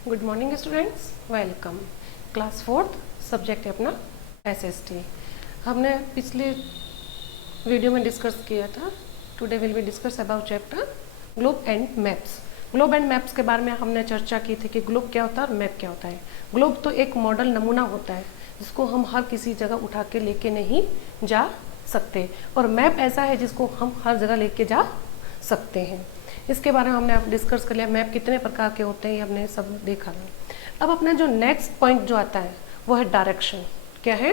Good morning students, welcome. Class fourth subject है अपना SST. हमने पिछले वीडियो में डिस्कस किया था। Today will be discuss about chapter globe and maps. Globe and maps के बारे में हमने चर्चा की थी कि ग्लोब क्या होता है और मैप क्या होता है। ग्लोब तो एक मॉडल नमूना होता है जिसको हम हर किसी जगह उठा के लेके नहीं जा सकते, और मैप ऐसा है जिसको हम हर जगह लेके जा सकते हैं। इसके बारे में हमने अब डिस्कस कर लिया। मैप कितने प्रकार के होते हैं ये हमने सब देखा है। अब अपना जो नेक्स्ट पॉइंट जो आता है वो है डायरेक्शन। क्या है?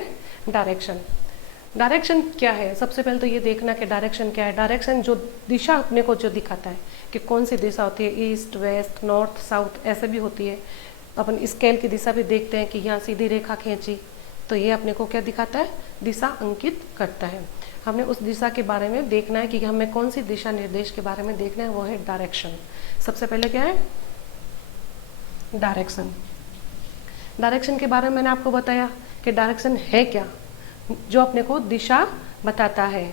डायरेक्शन। डायरेक्शन क्या है? सबसे पहले तो ये देखना कि डायरेक्शन क्या है। डायरेक्शन जो दिशा अपने को जो दिखाता है कि कौन सी दिशा होती है, ईस्ट, वेस्ट, नॉर्थ, साउथ, ऐसे भी होती है। अपन स्केल की दिशा भी देखते हैं कि यहाँ सीधी रेखा खींची तो ये अपने को क्या दिखाता है? दिशा अंकित करता है। हमने उस दिशा के बारे में देखना है कि हमें कौन सी दिशा निर्देश के बारे में देखना है, वो है डायरेक्शन। सबसे पहले क्या है? डायरेक्शन। डायरेक्शन के बारे में मैंने आपको बताया कि डायरेक्शन है क्या, जो अपने को दिशा बताता है।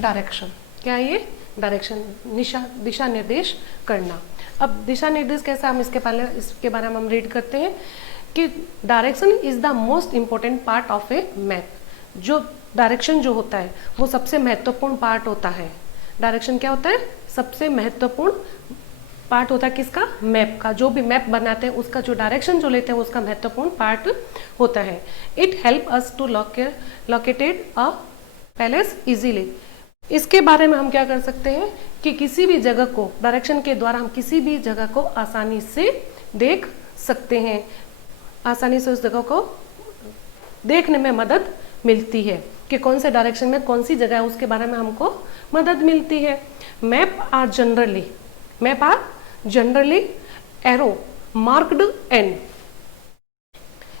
डायरेक्शन क्या है? ये डायरेक्शन दिशा निर्देश करना। अब दिशा निर्देश कैसा, हम इसके बारे में हम रीड करते हैं कि direction is the most important part of A map. जो डायरेक्शन जो होता है वो सबसे महत्वपूर्ण पार्ट होता है। डायरेक्शन क्या होता है? सबसे महत्वपूर्ण पार्ट होता है किसका? मैप का। जो भी मैप बनाते हैं उसका जो डायरेक्शन जो लेते हैं उसका महत्वपूर्ण पार्ट होता है। It help us to located a place easily. इसके बारे में हम क्या कर सकते हैं कि किसी भी जगह को डायरेक्शन के द्वारा हम किसी भी जगह को आसानी से देख सकते हैं। आसानी से उस जगह को देखने में मदद मिलती है कि कौन से डायरेक्शन में कौन सी जगह है, उसके बारे में हमको मदद मिलती है। Map are generally arrow marked and.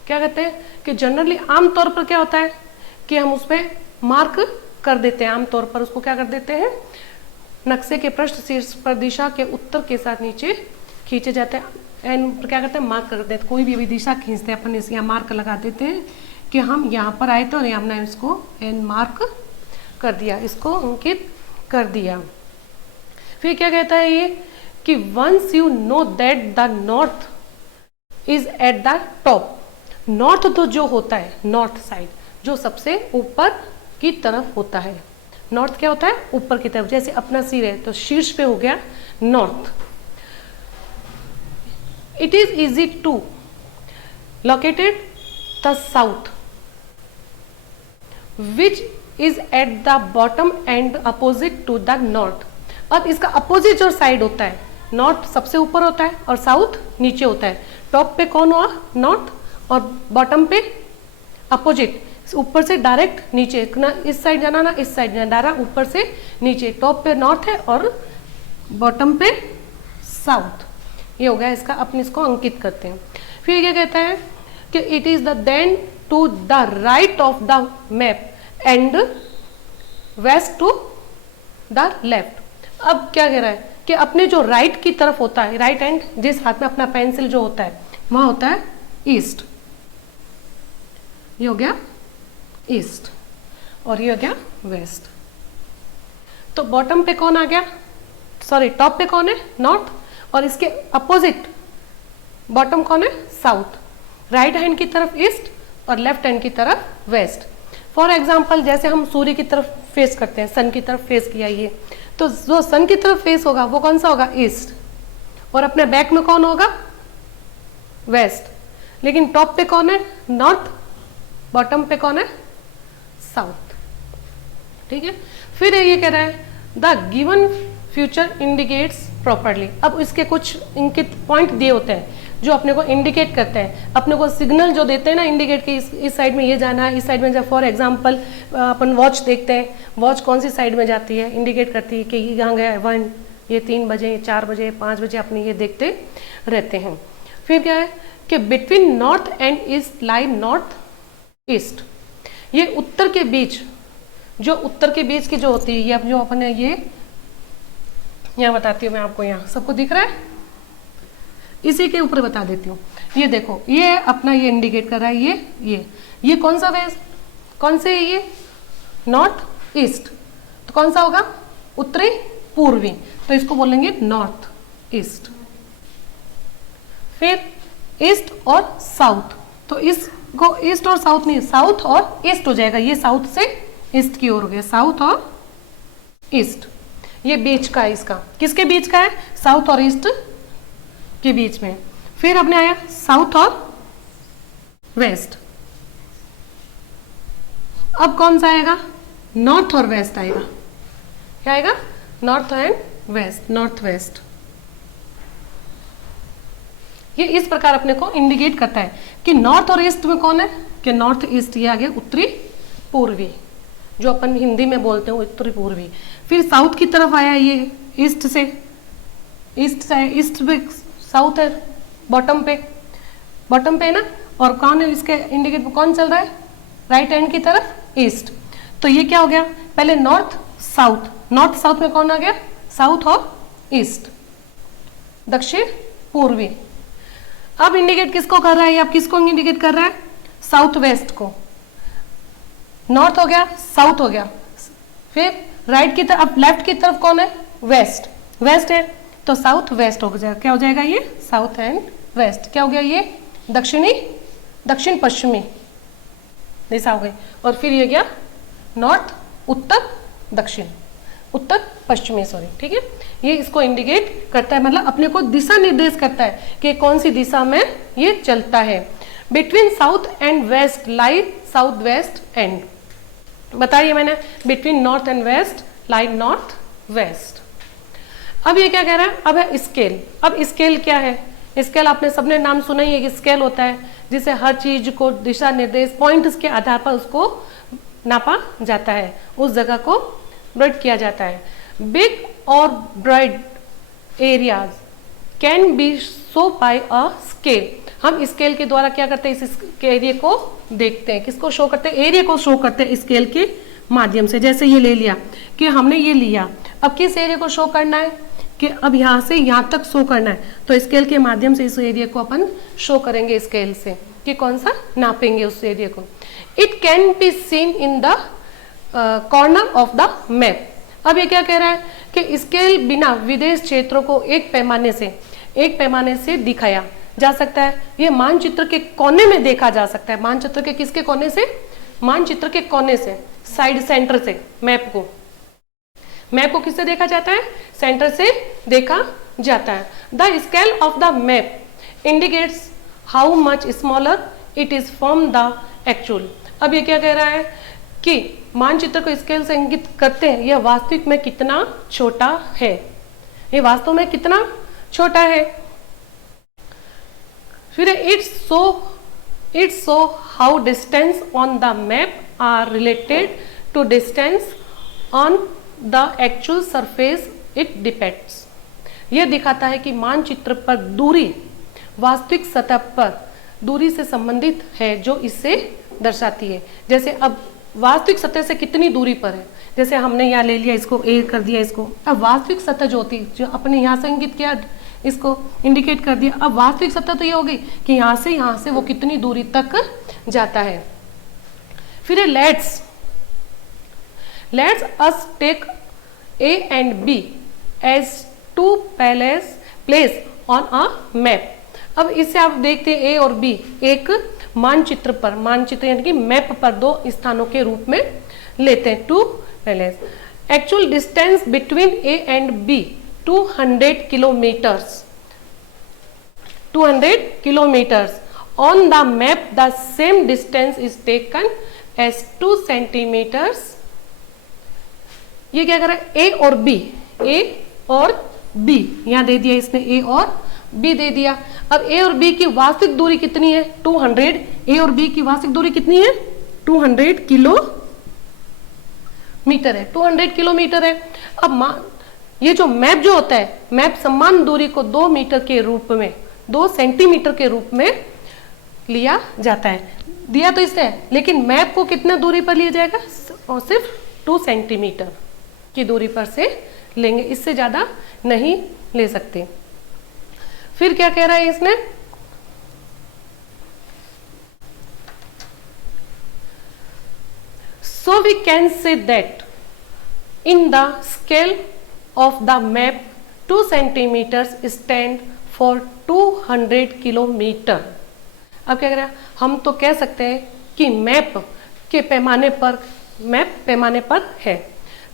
क्या कहते हैं कि जनरली आमतौर पर क्या होता है कि हम उस पर मार्क कर देते हैं। आमतौर पर उसको क्या कर देते हैं? नक्शे के पृष्ठ शीर्ष पर दिशा के उत्तर के साथ नीचे खींचे जाते हैं। एंड क्या करते हैं? मार्क कर देते हैं। कोई भी अभी दिशा खींचते हैं अपन इस यहाँ मार्क लगा देते हैं कि हम यहाँ पर आए थे और हमने इसको एन मार्क कर दिया, इसको अंकित कर दिया। फिर क्या कहता है ये कि once you know that the north is at the top. North तो जो होता है, नॉर्थ साइड जो सबसे ऊपर की तरफ होता है। नॉर्थ क्या होता है? ऊपर की तरफ। जैसे अपना सिर है तो शीर्ष पे हो गया north. It is easy to located the south which is at the bottom and opposite to the north. अब इसका अपोजिट जो साइड होता है, नॉर्थ सबसे ऊपर होता है और साउथ नीचे होता है। टॉप पे कौन हुआ? नॉर्थ, और बॉटम पे अपोजिट, ऊपर से डायरेक्ट नीचे, ना इस साइड जाना ना इस साइड जाना, डायरेक्ट ऊपर से नीचे। टॉप पे नॉर्थ है और बॉटम पे साउथ। ये हो गया इसका, अपने इसको अंकित करते हैं। फिर क्या कहता है कि it is the then to the right of the map and west to the left. अब क्या कह रहा है कि अपने जो राइट की तरफ होता है, राइट हैंड जिस हाथ में अपना पेंसिल जो होता है वहां होता है ईस्ट। ये हो गया ईस्ट और ये हो गया वेस्ट। तो बॉटम पे कौन आ गया? सॉरी, टॉप पे कौन है? नॉर्थ, और इसके अपोजिट बॉटम कौन है? साउथ। राइट हैंड की तरफ ईस्ट और लेफ्ट हैंड की तरफ वेस्ट। फॉर एग्जाम्पल जैसे हम सूर्य की तरफ फेस करते हैं, सन की तरफ फेस किया ये, तो जो सन की तरफ फेस होगा वो कौन सा होगा? ईस्ट। और अपने बैक में कौन होगा? वेस्ट। लेकिन टॉप पे कौन है? नॉर्थ, बॉटम पे कौन है? साउथ। ठीक है। फिर ये कह रहा है the given future indicates properly. अब इसके कुछ इंकित पॉइंट दिए होते हैं जो अपने को इंडिकेट करते हैं, अपने को सिग्नल जो देते हैं ना, इंडिकेट कि इस साइड में ये जाना है, इस साइड में जा। फॉर एग्जांपल अपन वॉच देखते हैं, वॉच कौन सी साइड में जाती है, इंडिकेट करती है कि यहाँ गया 1, ये 3 बजे, 4 बजे, 5 बजे, अपने ये देखते रहते हैं। फिर क्या है कि between north and east lie north east. ये उत्तर के बीच, जो उत्तर के बीच की जो होती है, ये अब जो अपन ये यहाँ बताती हूँ मैं आपको। यहाँ सबको दिख रहा है? इसी के ऊपर बता देती हूँ। ये देखो, ये अपना ये इंडिकेट कर रहा है, ये कौन सा वेस्ट, कौन से है ये? North east. तो कौन सा होगा? उत्तरी पूर्वी, तो इसको बोलेंगे नॉर्थ ईस्ट। फिर ईस्ट और साउथ, तो इसको ईस्ट और साउथ नहीं, साउथ और ईस्ट हो जाएगा, ये साउथ से ईस्ट की ओर हो गया, साउथ और ईस्ट। ये बीच का है, इसका किसके बीच का है? साउथ और ईस्ट के बीच में। फिर अपने आया साउथ और वेस्ट। अब कौन सा आएगा? नॉर्थ और वेस्ट आएगा। क्या आएगा? North and west, north west. ये इस प्रकार अपने को इंडिकेट करता है कि नॉर्थ और ईस्ट में कौन है? कि नॉर्थ ईस्ट, ये आ गया उत्तरी पूर्वी, जो अपन हिंदी में बोलते हैं उत्तरी पूर्वी। फिर साउथ की तरफ आया ये ईस्ट से, ईस्ट पे साउथ है, बॉटम पे है ना, और कौन है इसके इंडिकेट, कौन चल रहा है? राइट हैंड की तरफ ईस्ट। तो ये क्या हो गया? पहले नॉर्थ साउथ, नॉर्थ साउथ में कौन आ गया? साउथ और ईस्ट, दक्षिण पूर्वी। अब इंडिकेट किसको कर रहा है? अब किसको इंडिकेट कर रहा है? साउथ वेस्ट को। नॉर्थ हो गया, साउथ हो गया, फिर राइट की तरफ, लेफ्ट की तरफ कौन है? वेस्ट, वेस्ट है, तो साउथ वेस्ट हो जाएगा। क्या हो जाएगा ये? South and west. क्या हो गया ये? दक्षिण पश्चिमी दिशा हो गई। और फिर ये गया नॉर्थ, उत्तर पश्चिमी, सॉरी, ठीक है। ये इसको इंडिकेट करता है, मतलब अपने को दिशा निर्देश करता है कि कौन सी दिशा में ये चलता है। Between south and west lie south west and, बताइए मैंने, between north and west lie north west. अब ये क्या कह रहा है? अब है स्केल। अब स्केल क्या है? स्केल आपने सबने नाम सुना ही है कि स्केल होता है जिसे हर चीज को दिशा निर्देश पॉइंट्स के आधार पर उसको नापा जाता है, उस जगह को ब्रॉड किया जाता है। बिग और broad areas can be show by a scale. हम स्केल के द्वारा क्या करते हैं? इस एरिया को देखते हैं। किसको शो करते हैं? एरिया को शो करते हैं स्केल के माध्यम से। जैसे ये ले लिया कि हमने ये लिया, अब किस एरिया को शो करना है? कि अब यहाँ से यहाँ तक शो करना है, तो स्केल के माध्यम से इस एरिया को अपन शो करेंगे स्केल से, कि कौन सा नापेंगे उस एरिया को। It can be seen in the corner of the map. अब ये क्या कह रहा है? कि स्केल बिना विदेश क्षेत्रों को एक पैमाने से दिखाया जा सकता है। ये मानचित्र के कोने में देखा जा सकता है। मानचित्र के किसके कोने से? मानचित्र के कोने से, साइड, सेंटर से। मैप को किससे देखा जाता है? सेंटर से देखा जाता है। The scale of the map indicates how much smaller it is from the actual. अब ये क्या कह रहा है? कि मानचित्र को स्केल से इंगित करते हैं यह वास्तविक में कितना छोटा है, ये वास्तव में कितना छोटा है। फिर it's so how distance on the map are related to distance on the actual surface it depends. यह दिखाता है कि मानचित्र पर दूरी वास्तविक सतह पर दूरी से संबंधित है, जो इससे दर्शाती है। जैसे अब वास्तविक सतह से कितनी दूरी पर है, जैसे हमने यहाँ ले लिया, इसको ए कर दिया इसको। अब वास्तविक सतह जो होती है, जो अपने यहाँ से इंगित किया, इसको इंडिकेट कर दिया। अब वास्तविक सतह तो ये हो गई कि यहाँ से वो कितनी दूरी तक जाता है। फिर let's us take A and B as two place on a map. अब इससे आप देखते हैं ए और बी एक मानचित्र यानी कि मैप पर दो स्थानों के रूप में लेते हैं। Two place, actual distance between A and B 200 kilometres. 200 kilometres on the map the same distance is taken as 2 centimetres. ये क्या कर रहा है? ए और बी यहां दे दिया इसने, ए और बी दे दिया। अब ए और बी की वास्तविक दूरी कितनी है? 200। ए और बी की वास्तविक दूरी कितनी है? 200 किलोमीटर है। 200 किलोमीटर है। अब ये जो मैप जो होता है, मैप समान दूरी को 2 मीटर के रूप में, 2 सेंटीमीटर के रूप में लिया जाता है। दिया तो इससे, लेकिन मैप को कितना दूरी पर लिया जाएगा? और सिर्फ 2 सेंटीमीटर की दूरी पर से लेंगे, इससे ज्यादा नहीं ले सकते। फिर क्या कह रहा है इसने? So we can say that In the scale of the map 2 centimeters stand for 200 kilometre. अब क्या करें, हम तो कह सकते हैं कि मैप के पैमाने पर, मैप पैमाने पर है,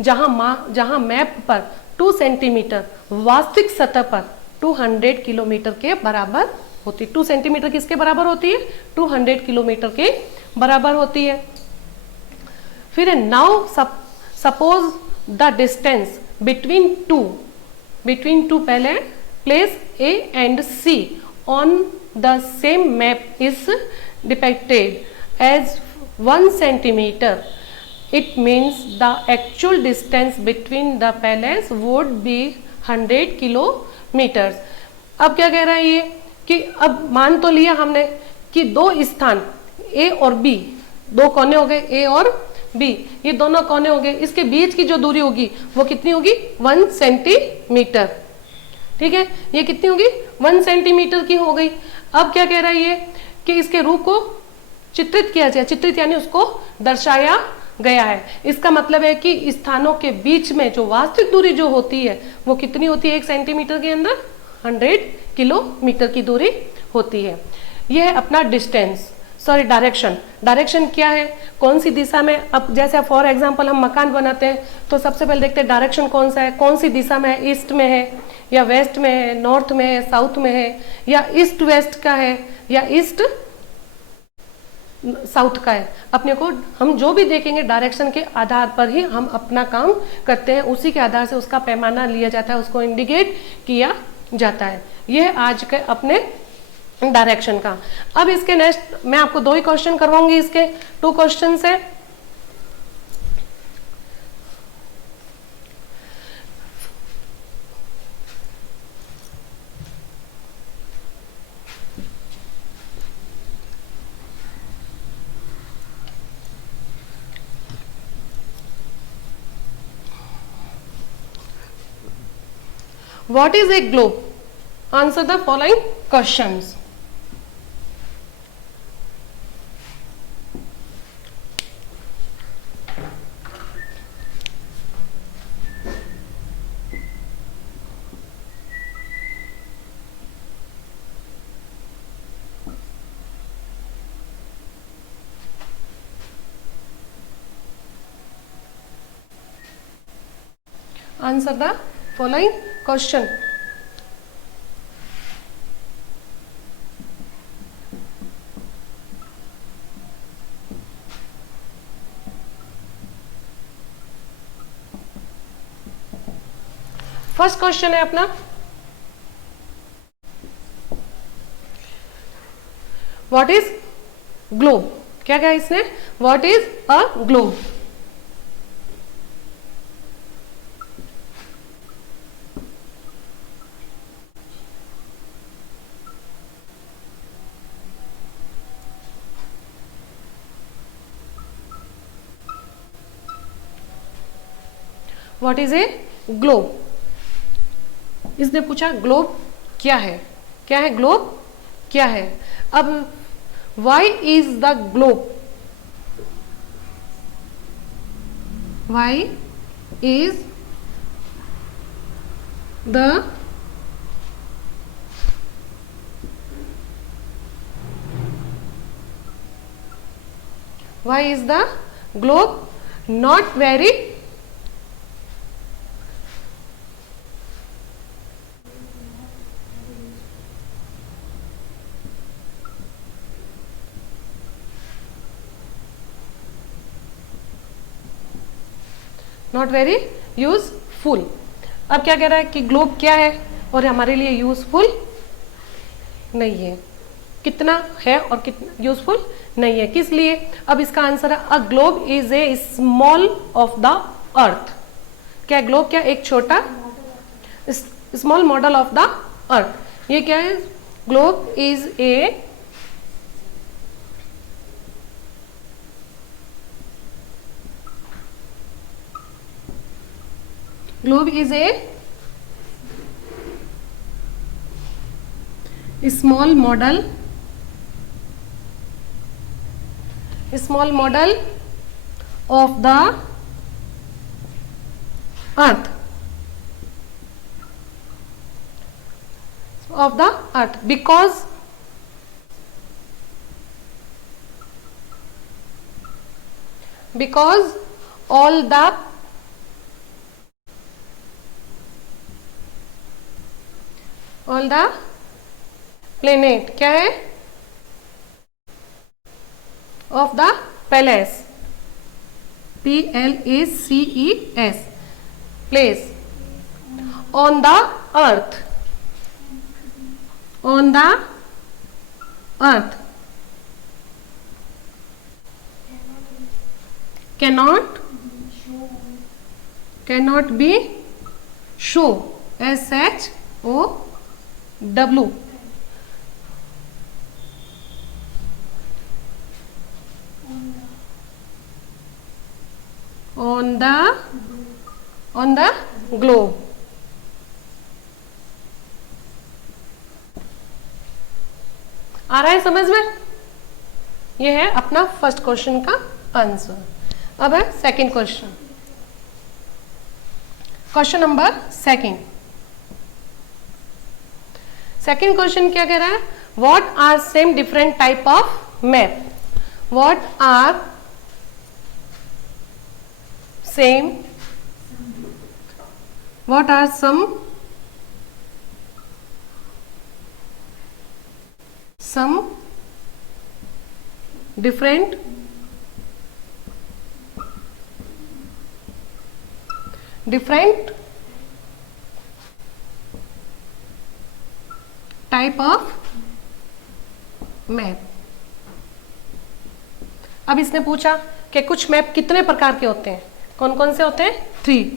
जहां मैप पर 2 सेंटीमीटर वास्तविक सतह पर 200 किलोमीटर के बराबर होती है। 2 सेंटीमीटर किसके बराबर होती है? 200 किलोमीटर के बराबर होती है। फिर now suppose the distance between two पहले place A and C on the same map is depicted as 1 centimetre. It means the actual distance between the palace would be 100 kilometers। अब क्या कह रहा है ये कि अब मान तो लिया हमने कि दो स्थान A और B, दो कोने हो गए A और B, ये दोनों कोने हो गए, इसके बीच की जो दूरी होगी वो कितनी होगी? 1 सेंटीमीटर। ठीक है, ये कितनी होगी? 1 सेंटीमीटर की हो गई। अब क्या कह रहा है ये कि इसके रूप को चित्रित किया जाए, चित्रित यानी उसको दर्शाया गया है। इसका मतलब है कि स्थानों के बीच में जो वास्तविक दूरी जो होती है वो कितनी होती है? 1 सेंटीमीटर के अंदर 100 किलोमीटर की दूरी होती है। यह है अपना डिस्टेंस, सॉरी डायरेक्शन। डायरेक्शन क्या है? कौन सी दिशा में, अब जैसे फॉर एग्जांपल हम मकान बनाते हैं तो सबसे पहले देखते हैं डायरेक्शन कौन सा है, कौन सी दिशा में है, ईस्ट में है या वेस्ट में है, नॉर्थ में है, साउथ में है, या ईस्ट वेस्ट का है या ईस्ट साउथ का है। अपने को हम जो भी देखेंगे डायरेक्शन के आधार पर ही हम अपना काम करते हैं, उसी के आधार से उसका पैमाना लिया जाता है, उसको इंडिकेट किया जाता है। यह आज के अपने डायरेक्शन का। अब इसके नेक्स्ट मैं आपको 2 ही क्वेश्चन करवाऊंगी, इसके 2 क्वेश्चन है। What is a globe? Answer the following questions. Answer the following question. First question है अपना, व्हाट इज ग्लोब? क्या क्या इसने? What is a globe? What is a globe? इसने पूछा ग्लोब क्या है? क्या है ग्लोब? क्या है? अब why is the globe? Why is the why is the globe not very not very useful? अब क्या कह रहा है कि ग्लोब क्या है और हमारे लिए यूजफुल नहीं है। कितना है और कितना यूजफुल नहीं है, किस लिए? अब इसका आंसर है a globe is a small of the earth. क्या ग्लोब? क्या एक छोटा small model of the earth. ये क्या है? Globe is a globe is a small model of the earth, of the earth, because all the planet क्या है, of the palace, PLACES, place on the earth, cannot be show, SHOW, on the globe. आ रहा है समझ में? ये है अपना first question का आंसर। अब है second question, question number second question क्या कह रहा है, what are same different type of map, what are same, what are some different type of map. अब इसने पूछा कि कुछ मैप कितने प्रकार के होते हैं, कौन कौन से होते हैं, 3।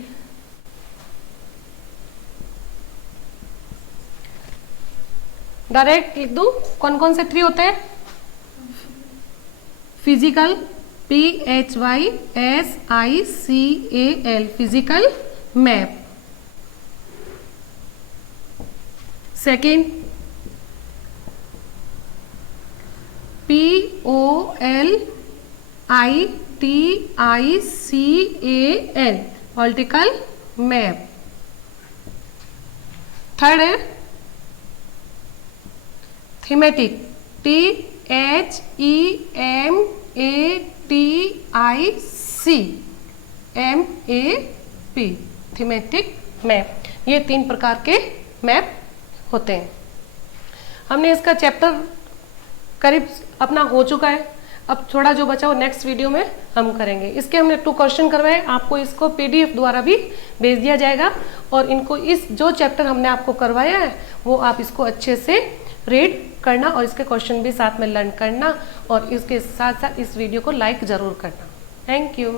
डायरेक्ट लिख दूं, कौन कौन से 3 होते हैं, physical, PHYSICAL, physical map. Second, POLITICAL, political map. Third है थीमेटिक, THEMATIC, थीमेटिक मैप। ये 3 प्रकार के मैप होते हैं। हमने इसका चैप्टर करीब अपना हो चुका है, अब थोड़ा जो बचा वो नेक्स्ट वीडियो में हम करेंगे। इसके हमने 2 क्वेश्चन करवाए, आपको इसको PDF द्वारा भी भेज दिया जाएगा, और इनको इस जो चैप्टर हमने आपको करवाया है वो आप इसको अच्छे से रीड करना और इसके क्वेश्चन भी साथ में लर्न करना, और इसके साथ साथ इस वीडियो को लाइक ज़रूर करना। Thank you.